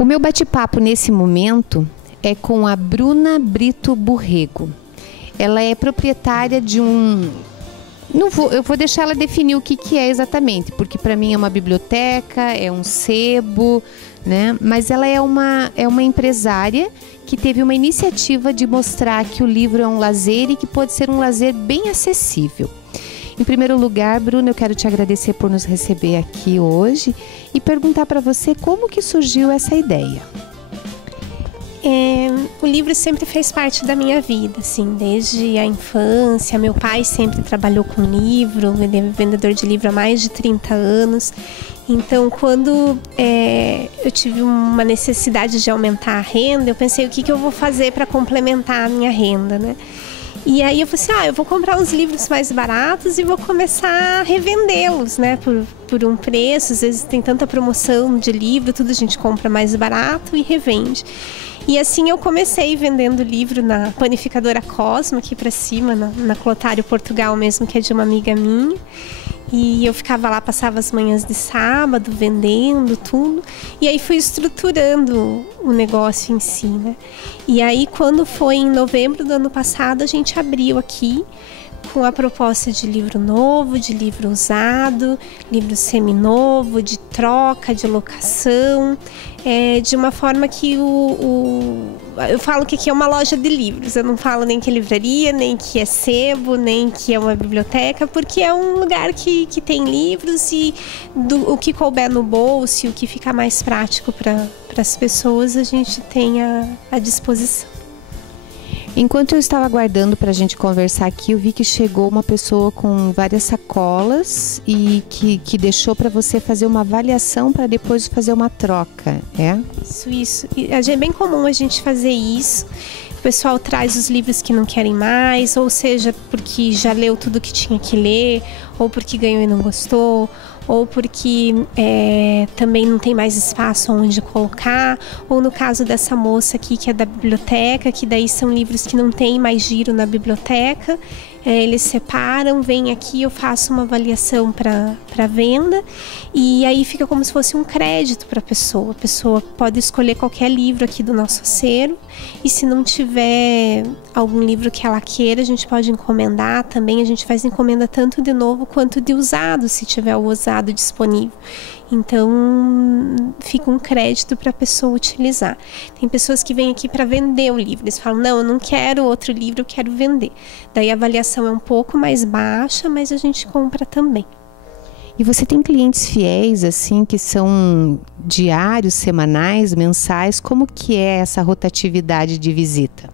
O meu bate-papo nesse momento é com a Bruna Brito Borrego. Ela é proprietária de eu vou deixar ela definir o que é exatamente, porque para mim é uma biblioteca, é um sebo, né? Mas ela é uma empresária que teve uma iniciativa de mostrar que o livro é um lazer e que pode ser um lazer bem acessível. Em primeiro lugar, Bruna, eu quero te agradecer por nos receber aqui hoje e perguntar para você como que surgiu essa ideia. O livro sempre fez parte da minha vida, assim, desde a infância. Meu pai sempre trabalhou com livro, ele é vendedor de livro há mais de 30 anos. Então, quando eu tive uma necessidade de aumentar a renda, eu pensei, o que eu vou fazer para complementar a minha renda, né? E aí eu falei assim, eu vou comprar uns livros mais baratos e vou começar a revendê-los, né? Por um preço, às vezes tem tanta promoção de livro, tudo a gente compra mais barato e revende. E assim eu comecei vendendo livro na panificadora Cosmo, aqui pra cima, na Clotário, Portugal mesmo, que é de uma amiga minha. E eu ficava lá, passava as manhãs de sábado, vendendo tudo. E aí fui estruturando o negócio em si, né? E aí quando foi em novembro do ano passado, a gente abriu aqui com a proposta de livro novo, de livro usado, livro seminovo, de troca, de locação, de uma forma que eu falo que aqui é uma loja de livros, eu não falo nem que é livraria, nem que é sebo, nem que é uma biblioteca, porque é um lugar que tem livros e o que couber no bolso e o que fica mais prático para as pessoas, a gente tem à disposição. Enquanto eu estava aguardando para a gente conversar aqui, eu vi que chegou uma pessoa com várias sacolas e que deixou para você fazer uma avaliação para depois fazer uma troca, é? Isso. É bem comum a gente fazer isso. O pessoal traz os livros que não querem mais, ou seja, porque já leu tudo que tinha que ler, ou porque ganhou e não gostou, ou porque também não tem mais espaço onde colocar, ou no caso dessa moça aqui que é da biblioteca, que daí são livros que não tem mais giro na biblioteca, eles separam, vêm aqui, eu faço uma avaliação para venda e aí fica como se fosse um crédito para a pessoa pode escolher qualquer livro aqui do nosso acervo e se não tiver algum livro que ela queira, a gente pode encomendar também, a gente faz encomenda tanto de novo quanto de usado, se tiver o usado disponível. Então, fica um crédito para a pessoa utilizar. Tem pessoas que vêm aqui para vender o livro. Eles falam, não, eu não quero outro livro, eu quero vender. Daí a avaliação é um pouco mais baixa, mas a gente compra também. E você tem clientes fiéis, assim, que são diários, semanais, mensais? Como que é essa rotatividade de visita?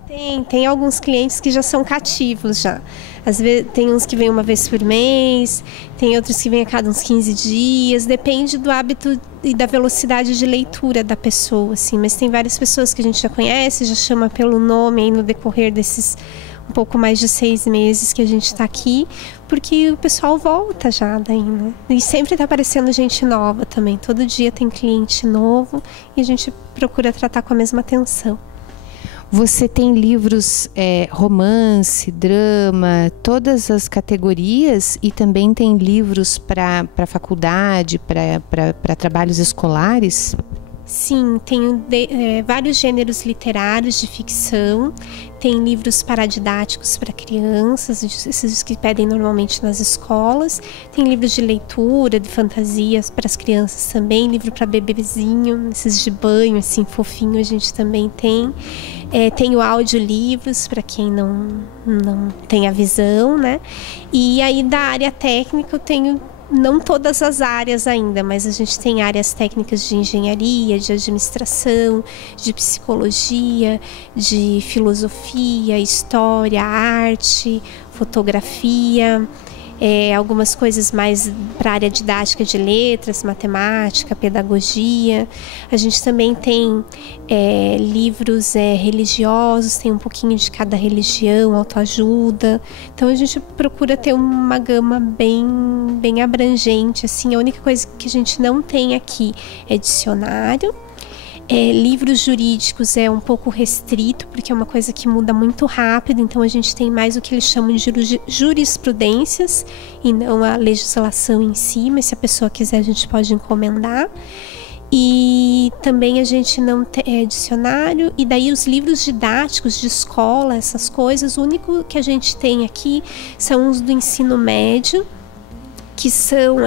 Tem alguns clientes que já são cativos já. Às vezes tem uns que vêm uma vez por mês, tem outros que vêm a cada uns 15 dias, depende do hábito e da velocidade de leitura da pessoa, assim. Mas tem várias pessoas que a gente já conhece, já chama pelo nome aí no decorrer desses um pouco mais de 6 meses que a gente está aqui, porque o pessoal volta já daí, né? E sempre está aparecendo gente nova também, todo dia tem cliente novo e a gente procura tratar com a mesma atenção. Você tem livros romance, drama, todas as categorias e também tem livros para faculdade, para trabalhos escolares? Sim, tenho vários gêneros literários de ficção, tem livros paradidáticos para crianças, esses que pedem normalmente nas escolas, tem livros de leitura, de fantasias para as crianças também, livro para bebezinho, esses de banho, assim, fofinho, a gente também tem. Tenho audiolivros para quem não tem a visão, né? E aí da área técnica eu tenho não todas as áreas ainda, mas a gente tem áreas técnicas de engenharia, de administração, de psicologia, de filosofia, história, arte, fotografia, algumas coisas mais para a área didática de letras, matemática, pedagogia. A gente também tem livros religiosos, tem um pouquinho de cada religião, autoajuda. Então a gente procura ter uma gama bem abrangente, assim. A única coisa que a gente não tem aqui é dicionário. Livros jurídicos é um pouco restrito, porque é uma coisa que muda muito rápido, então a gente tem mais o que eles chamam de jurisprudências e não a legislação em si, mas se a pessoa quiser a gente pode encomendar. E também a gente não tem dicionário, e daí os livros didáticos de escola, essas coisas, o único que a gente tem aqui são os do ensino médio, que são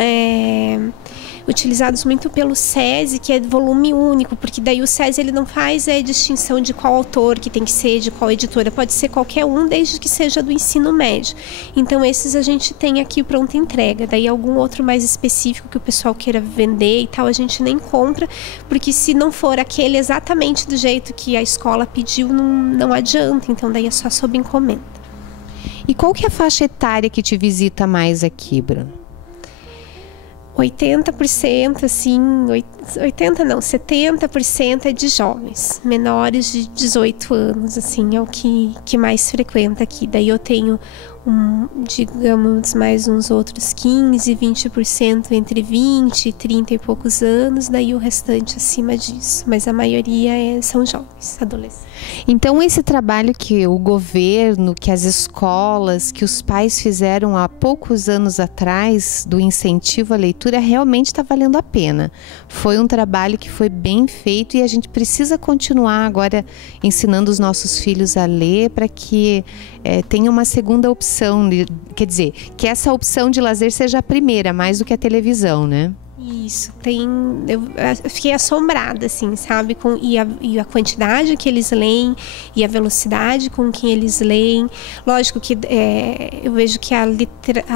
utilizados muito pelo SESI, que é volume único, porque daí o SESI ele não faz distinção de qual autor que tem que ser, de qual editora, pode ser qualquer um, desde que seja do ensino médio. Então esses a gente tem aqui pronta entrega, daí algum outro mais específico que o pessoal queira vender e tal, a gente nem compra, porque se não for aquele exatamente do jeito que a escola pediu, não adianta, então daí é só sob encomenda. E qual que é a faixa etária que te visita mais aqui, Bruno? 80%, assim, 80 não, 70% é de jovens, menores de 18 anos, assim, é o que mais frequenta aqui. Daí eu tenho, digamos, mais uns outros 15, 20% entre 20 e 30 e poucos anos, daí o restante acima disso. Mas a maioria são jovens, adolescentes. Então esse trabalho que o governo, que as escolas, que os pais fizeram há poucos anos atrás, do incentivo à leitura, realmente está valendo a pena. Foi um trabalho que foi bem feito e a gente precisa continuar agora ensinando os nossos filhos a ler para que tenha uma segunda opção, quer dizer, que essa opção de lazer seja a primeira, mais do que a televisão, né? Isso, eu fiquei assombrada, assim, sabe, e a quantidade que eles leem e a velocidade com que eles leem. Lógico que eu vejo que a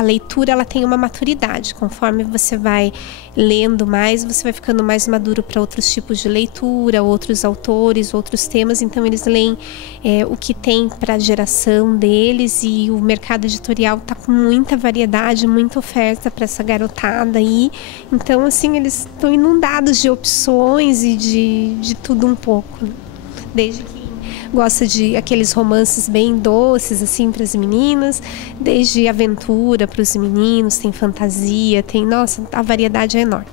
leitura ela tem uma maturidade, conforme você vai lendo mais, você vai ficando mais maduro para outros tipos de leitura, outros autores, outros temas, então eles leem o que tem para a geração deles, e o mercado editorial está com muita variedade, muita oferta para essa garotada aí, então assim, eles estão inundados de opções e de tudo um pouco, desde que gosta de aqueles romances bem doces assim para as meninas, desde aventura para os meninos, tem fantasia, nossa, a variedade é enorme.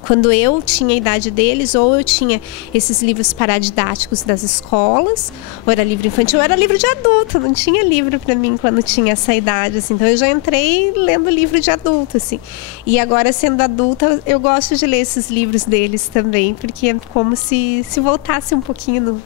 Quando eu tinha a idade deles, ou eu tinha esses livros paradidáticos das escolas, ou era livro infantil, ou era livro de adulto, não tinha livro para mim quando tinha essa idade, assim. Então eu já entrei lendo livro de adulto, assim. E agora, sendo adulta, eu gosto de ler esses livros deles também, porque é como se voltasse um pouquinho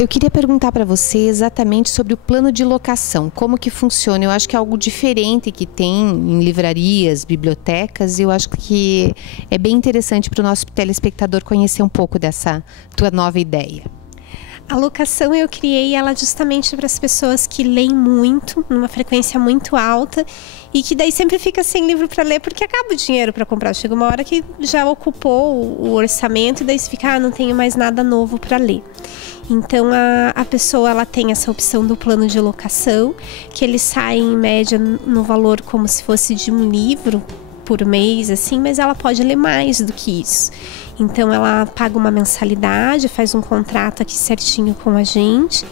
Eu queria perguntar para você exatamente sobre o plano de locação, como que funciona. Eu acho que é algo diferente que tem em livrarias, bibliotecas, e eu acho que é bem interessante para o nosso telespectador conhecer um pouco dessa tua nova ideia. A locação eu criei ela justamente para as pessoas que leem muito, numa frequência muito alta, e que daí sempre fica sem livro para ler porque acaba o dinheiro para comprar. Chega uma hora que já ocupou o orçamento e daí se fica, não tenho mais nada novo para ler. Então a pessoa ela tem essa opção do plano de locação, que ele sai em média no valor como se fosse de um livro por mês, assim, mas ela pode ler mais do que isso. Então ela paga uma mensalidade, faz um contrato aqui certinho com a gente,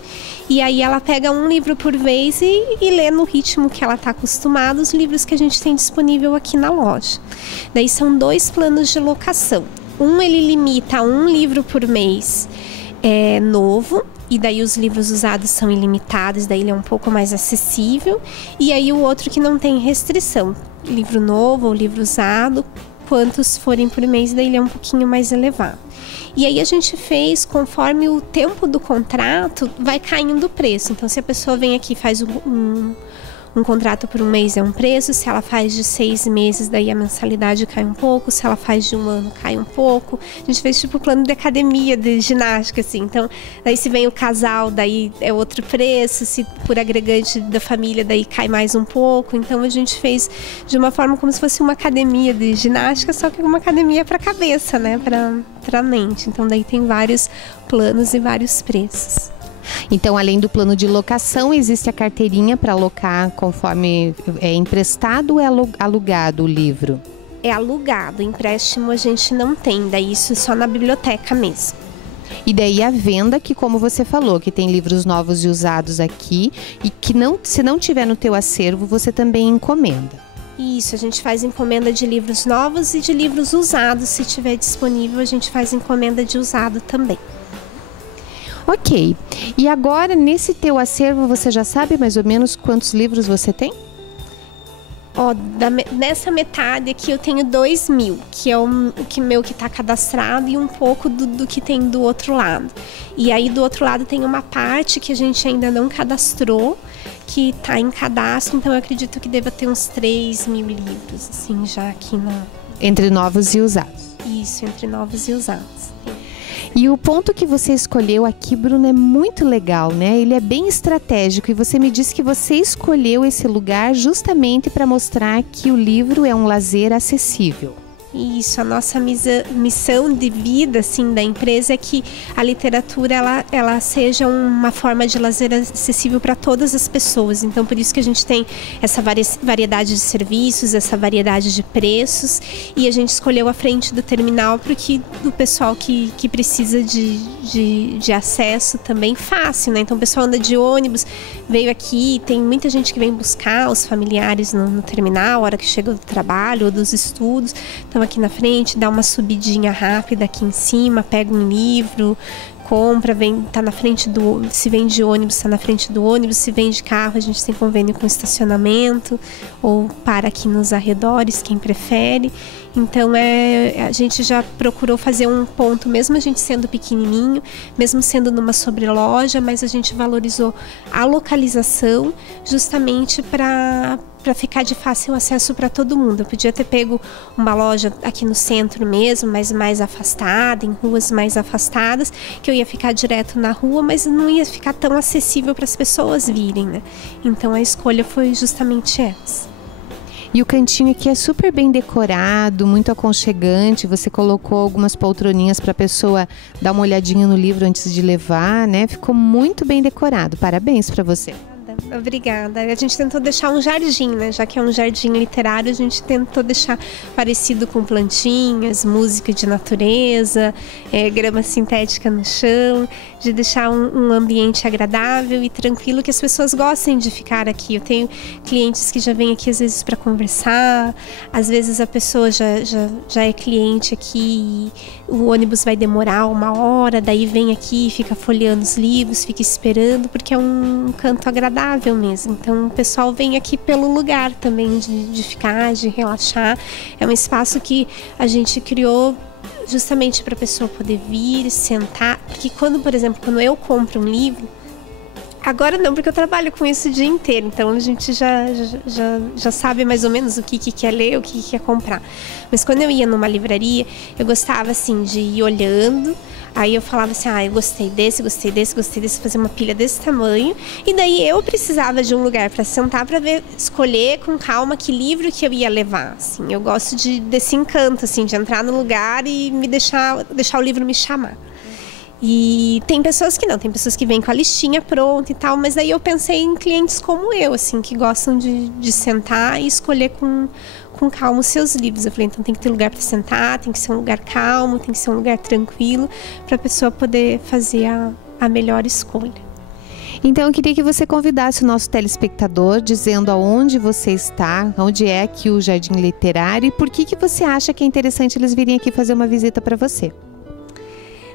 e aí ela pega um livro por vez e lê no ritmo que ela está acostumada os livros que a gente tem disponível aqui na loja. Daí são 2 planos de locação. Um ele limita a 1 livro por mês novo, e daí os livros usados são ilimitados, daí ele é um pouco mais acessível. E aí o outro que não tem restrição, livro novo ou livro usado, quantos forem por mês, daí ele é um pouquinho mais elevado. E aí a gente fez, conforme o tempo do contrato, vai caindo o preço. Então se a pessoa vem aqui e faz um contrato por um mês é um preço, se ela faz de 6 meses, daí a mensalidade cai um pouco, se ela faz de 1 ano, cai um pouco. A gente fez tipo plano de academia, de ginástica, assim. Então, daí se vem o casal, daí é outro preço, se por agregante da família, daí cai mais um pouco. Então, a gente fez de uma forma como se fosse uma academia de ginástica, só que uma academia para a cabeça, né, para a mente. Então, daí tem vários planos e vários preços. Então, além do plano de locação, existe a carteirinha para alocar conforme é emprestado ou é alugado o livro? É alugado, empréstimo a gente não tem, daí isso é só na biblioteca mesmo. E daí a venda, que como você falou, que tem livros novos e usados aqui, e que se não tiver no teu acervo, você também encomenda. Isso, a gente faz encomenda de livros novos e de livros usados, se tiver disponível a gente faz encomenda de usado também. Ok, e agora nesse teu acervo você já sabe mais ou menos quantos livros você tem? Ó, nessa metade aqui eu tenho 2.000, que é o que meu que está cadastrado, e um pouco do que tem do outro lado. E aí do outro lado tem uma parte que a gente ainda não cadastrou, que está em cadastro, então eu acredito que deva ter uns 3.000 livros, assim, já aqui na... Entre novos e usados. Isso, entre novos e usados. E o ponto que você escolheu aqui, Bruna, é muito legal, né? Ele é bem estratégico e você me disse que você escolheu esse lugar justamente para mostrar que o livro é um lazer acessível. Isso, a nossa missão de vida, assim, da empresa é que a literatura, ela seja uma forma de lazer acessível para todas as pessoas. Então, por isso que a gente tem essa variedade de serviços, essa variedade de preços, e a gente escolheu a frente do terminal porque do pessoal que precisa de acesso também fácil, né? Então, o pessoal anda de ônibus, veio aqui, tem muita gente que vem buscar os familiares no terminal, a hora que chega do trabalho ou dos estudos. Então, aqui na frente, dá uma subidinha rápida aqui em cima, pega um livro, compra, tá na frente se vem de ônibus, tá na frente do ônibus, se vem de carro, a gente tem convênio com estacionamento, ou para aqui nos arredores, quem prefere. Então, a gente já procurou fazer um ponto, mesmo a gente sendo pequenininho, mesmo sendo numa sobreloja, mas a gente valorizou a localização justamente para ficar de fácil acesso para todo mundo. Eu podia ter pego uma loja aqui no centro mesmo, mas mais afastada, em ruas mais afastadas, que eu ia ficar direto na rua, mas não ia ficar tão acessível para as pessoas virem, né? Então, a escolha foi justamente essa. E o cantinho aqui é super bem decorado, muito aconchegante. Você colocou algumas poltroninhas para a pessoa dar uma olhadinha no livro antes de levar, né? Ficou muito bem decorado. Parabéns para você. Obrigada. A gente tentou deixar um jardim, né? Já que é um jardim literário, a gente tentou deixar parecido com plantinhas, música de natureza, grama sintética no chão, de deixar um ambiente agradável e tranquilo, que as pessoas gostem de ficar aqui. Eu tenho clientes que já vêm aqui às vezes para conversar, às vezes a pessoa já é cliente aqui e o ônibus vai demorar 1 hora, daí vem aqui, fica folheando os livros, fica esperando, porque é um canto agradável mesmo. Então o pessoal vem aqui pelo lugar também de ficar, de relaxar. É um espaço que a gente criou justamente para a pessoa poder vir, sentar, porque por exemplo, quando eu compro um livro, agora não, porque eu trabalho com isso o dia inteiro, então a gente já sabe mais ou menos o que quer ler, o que quer comprar. Mas quando eu ia numa livraria, eu gostava assim de ir olhando, aí eu falava assim, eu gostei desse, fazer uma pilha desse tamanho, e daí eu precisava de um lugar para sentar, para escolher com calma que livro que eu ia levar, assim. Eu gosto desse encanto, assim, de entrar no lugar e me deixar o livro me chamar. E tem pessoas que não, tem pessoas que vêm com a listinha pronta e tal, mas daí eu pensei em clientes como eu, assim, que gostam de sentar e escolher com calma os seus livros. Eu falei, então tem que ter lugar para sentar, tem que ser um lugar calmo, tem que ser um lugar tranquilo, para a pessoa poder fazer a melhor escolha. Então eu queria que você convidasse o nosso telespectador dizendo aonde você está, onde é aqui o Jardim Literário e por que você acha que é interessante eles virem aqui fazer uma visita para você.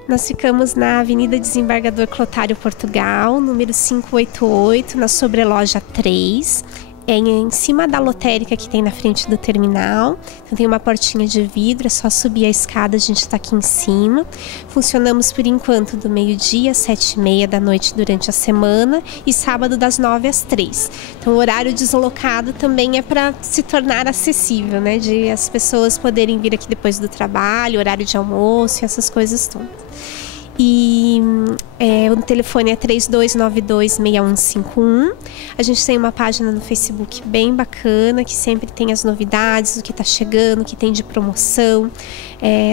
Nós ficamos na Avenida Desembargador Clotário Portugal, número 588, na sobreloja 3. É em cima da lotérica que tem na frente do terminal. Então tem uma portinha de vidro, é só subir a escada, a gente está aqui em cima. Funcionamos por enquanto do meio-dia às 7h30 da noite durante a semana e sábado das 9 às 3. Então o horário deslocado também é para se tornar acessível, né? De as pessoas poderem vir aqui depois do trabalho, horário de almoço e essas coisas todas. E o telefone é 3292-6151. A gente tem uma página no Facebook bem bacana, que sempre tem as novidades, o que está chegando, o que tem de promoção.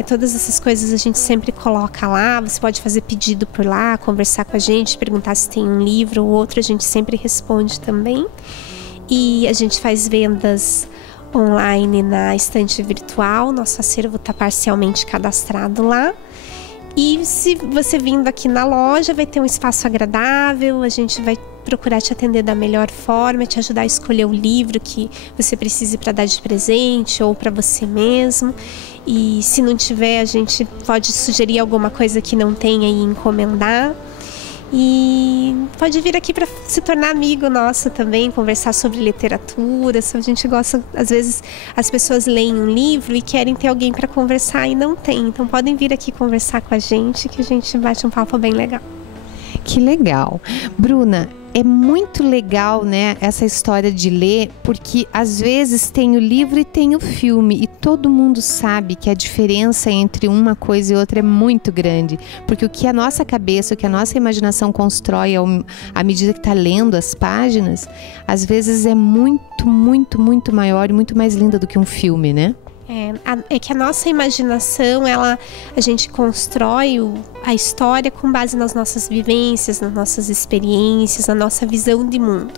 Todas essas coisas a gente sempre coloca lá. Você pode fazer pedido por lá, conversar com a gente, perguntar se tem um livro ou outro, a gente sempre responde também. E a gente faz vendas online na estante virtual, nosso acervo está parcialmente cadastrado lá. E se você vindo aqui na loja, vai ter um espaço agradável, a gente vai procurar te atender da melhor forma, te ajudar a escolher o livro que você precise para dar de presente ou para você mesmo. E se não tiver, a gente pode sugerir alguma coisa que não tenha e encomendar. E pode vir aqui para se tornar amigo nosso também, conversar sobre literatura. A gente gosta, às vezes as pessoas leem um livro e querem ter alguém para conversar e não tem. Então podem vir aqui conversar com a gente, que a gente bate um papo bem legal. Que legal. Bruna, é muito legal, né, essa história de ler, porque às vezes tem o livro e tem o filme, e todo mundo sabe que a diferença entre uma coisa e outra é muito grande, porque o que a nossa cabeça, o que a nossa imaginação constrói à medida que está lendo as páginas, às vezes é muito, muito, muito maior e muito mais linda do que um filme, né? É que a nossa imaginação, a gente constrói a história com base nas nossas vivências, nas nossas experiências, na nossa visão de mundo.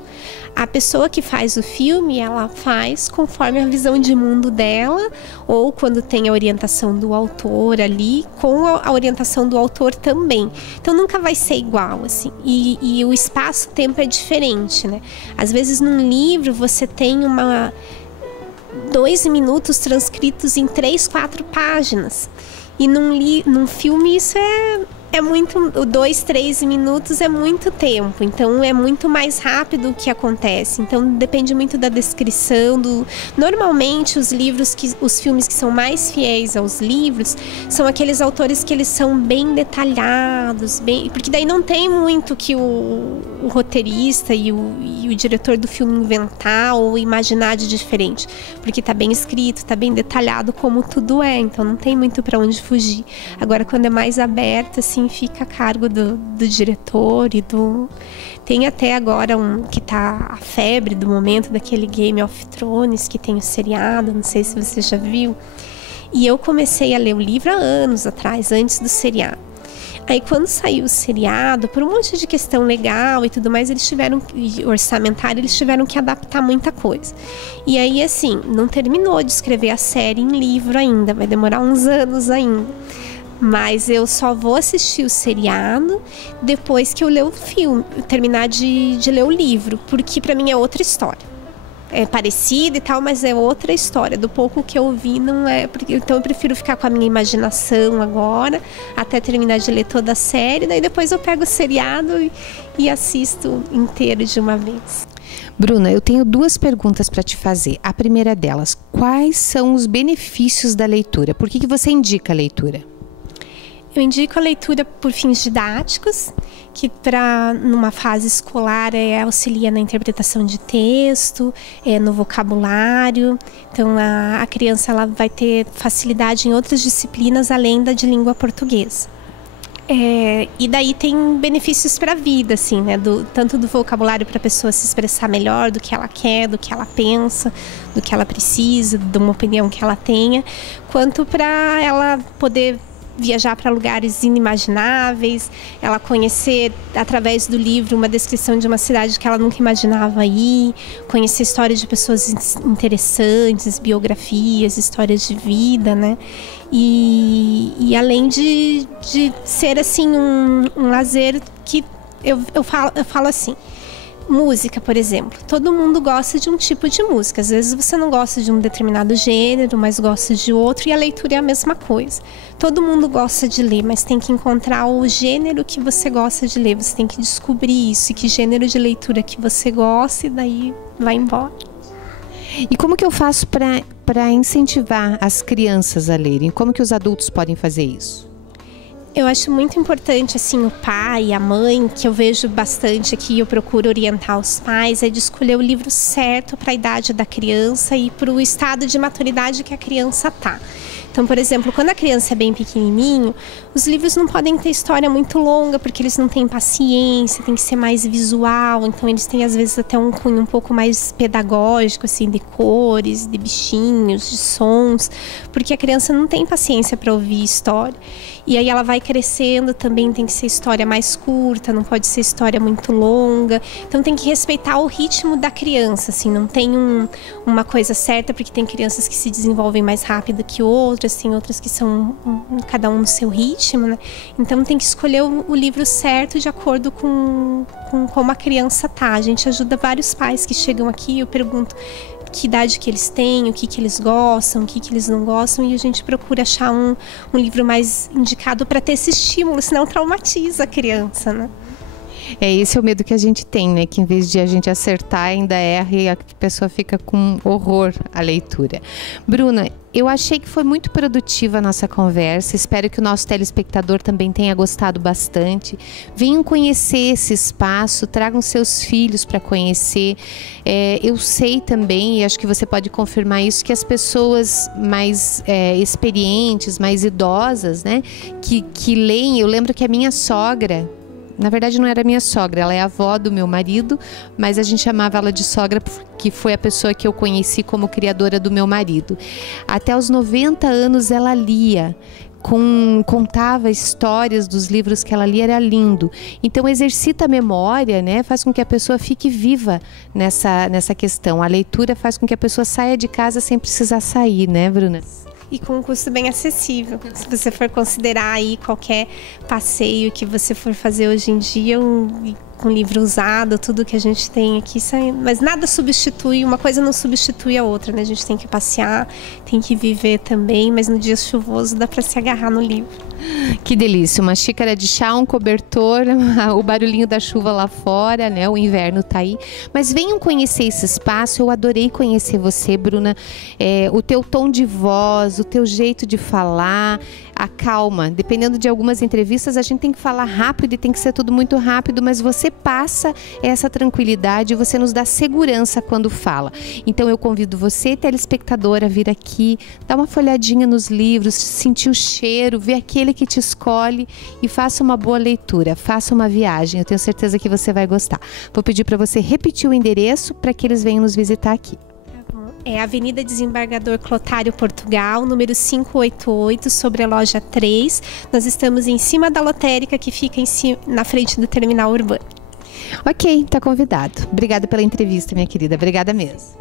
A pessoa que faz o filme, ela faz conforme a visão de mundo dela, ou quando tem a orientação do autor ali, com a orientação do autor também. Então nunca vai ser igual, assim. E o espaço-tempo é diferente, né? Às vezes num livro você tem 2 minutos transcritos em 3, 4 páginas. E num filme isso é muito... 2, 3 minutos é muito tempo. Então é muito mais rápido o que acontece. Então depende muito da descrição. Normalmente os filmes que são mais fiéis aos livros são aqueles autores que eles são bem detalhados, porque daí não tem muito que o roteirista e o diretor do filme inventar ou imaginar de diferente, porque tá bem escrito, tá bem detalhado como tudo é, então não tem muito para onde fugir. Agora quando é mais aberto, assim, fica a cargo do diretor e tem até agora que tá a febre do momento daquele Game of Thrones, que tem o seriado, não sei se você já viu. E eu comecei a ler o livro há anos atrás, antes do seriado. Aí quando saiu o seriado, por um monte de questão legal e tudo mais, orçamentário, eles tiveram que adaptar muita coisa. E aí, assim, não terminou de escrever a série em livro ainda, vai demorar uns anos ainda. Mas eu só vou assistir o seriado depois que eu ler o filme, terminar de ler o livro, porque pra mim é outra história. É parecida e tal, mas é outra história. Do pouco que eu vi, não é... Então eu prefiro ficar com a minha imaginação agora, até terminar de ler toda a série. Daí depois eu pego o seriado e assisto inteiro de uma vez. Bruna, eu tenho 2 perguntas para te fazer. A primeira delas, quais são os benefícios da leitura? Por que você indica a leitura? Eu indico a leitura por fins didáticos, que numa fase escolar auxilia na interpretação de texto, no vocabulário. Então a criança ela vai ter facilidade em outras disciplinas além da de língua portuguesa. E daí tem benefícios para a vida, assim, né? Tanto do vocabulário para a pessoa se expressar melhor, do que ela quer, do que ela pensa, do que ela precisa, de uma opinião que ela tenha, quanto para ela poder viajar para lugares inimagináveis, ela conhecer através do livro uma descrição de uma cidade que ela nunca imaginava ir, conhecer histórias de pessoas interessantes, biografias, histórias de vida, né? E além de ser assim um lazer que eu falo assim. Música, por exemplo. Todo mundo gosta de um tipo de música. Às vezes você não gosta de um determinado gênero, mas gosta de outro, e a leitura é a mesma coisa. Todo mundo gosta de ler, mas tem que encontrar o gênero que você gosta de ler. Você tem que descobrir isso, e que gênero de leitura que você gosta, e daí vai embora. E como que eu faço para incentivar as crianças a lerem? Como que os adultos podem fazer isso? Eu acho muito importante, assim, o pai e a mãe, que eu vejo bastante aqui, eu procuro orientar os pais, de escolher o livro certo para a idade da criança e para o estado de maturidade que a criança tá. Então, por exemplo, quando a criança é bem pequenininho, os livros não podem ter história muito longa, porque eles não têm paciência, tem que ser mais visual. Então, eles têm, às vezes, até um cunho um pouco mais pedagógico, assim, de cores, de bichinhos, de sons, porque a criança não tem paciência para ouvir história. E aí ela vai crescendo, também tem que ser história mais curta, não pode ser história muito longa. Então tem que respeitar o ritmo da criança, assim, não tem uma coisa certa, porque tem crianças que se desenvolvem mais rápido que outras, tem outras que são cada um no seu ritmo, né? Então tem que escolher o livro certo de acordo com como a criança tá. A gente ajuda vários pais que chegam aqui, eu pergunto que idade que eles têm, o que eles gostam, o que eles não gostam, e a gente procura achar um livro mais indicado para ter esse estímulo, senão traumatiza a criança, né? Esse é o medo que a gente tem, né? Que em vez de a gente acertar, ainda erra e a pessoa fica com horror à leitura. Bruna, eu achei que foi muito produtiva a nossa conversa. Espero que o nosso telespectador também tenha gostado bastante. Venham conhecer esse espaço, tragam seus filhos para conhecer. Eu sei também, e acho que você pode confirmar isso, que as pessoas mais experientes, mais idosas, né, que leem. Eu lembro que a minha sogra, na verdade não era minha sogra, ela é a avó do meu marido, mas a gente chamava ela de sogra porque foi a pessoa que eu conheci como criadora do meu marido. Até os 90 anos ela lia, contava histórias dos livros que ela lia, era lindo. Então exercita a memória, né? Faz com que a pessoa fique viva nessa questão. A leitura faz com que a pessoa saia de casa sem precisar sair, né, Bruna? E com um custo bem acessível. Se você for considerar aí qualquer passeio que você for fazer hoje em dia, com livro usado, tudo que a gente tem aqui, mas nada substitui, uma coisa não substitui a outra, né? A gente tem que passear, tem que viver também, mas no dia chuvoso dá para se agarrar no livro. Que delícia, uma xícara de chá, um cobertor, o barulhinho da chuva lá fora, né? O inverno tá aí. Mas venham conhecer esse espaço, eu adorei conhecer você, Bruna. O teu tom de voz, o teu jeito de falar, a calma. Dependendo de algumas entrevistas, a gente tem que falar rápido e tem que ser tudo muito rápido, mas você passa essa tranquilidade, você nos dá segurança quando fala. Então eu convido você, telespectador, a vir aqui, dar uma folhadinha nos livros, sentir o cheiro, ver aquele que te escolhe e faça uma boa leitura, faça uma viagem. Eu tenho certeza que você vai gostar. Vou pedir para você repetir o endereço para que eles venham nos visitar aqui. É Avenida Desembargador Clotário, Portugal, número 588, sobre a loja 3. Nós estamos em cima da lotérica que fica na frente do terminal urbano. Ok, tá convidado. Obrigada pela entrevista, minha querida. Obrigada mesmo.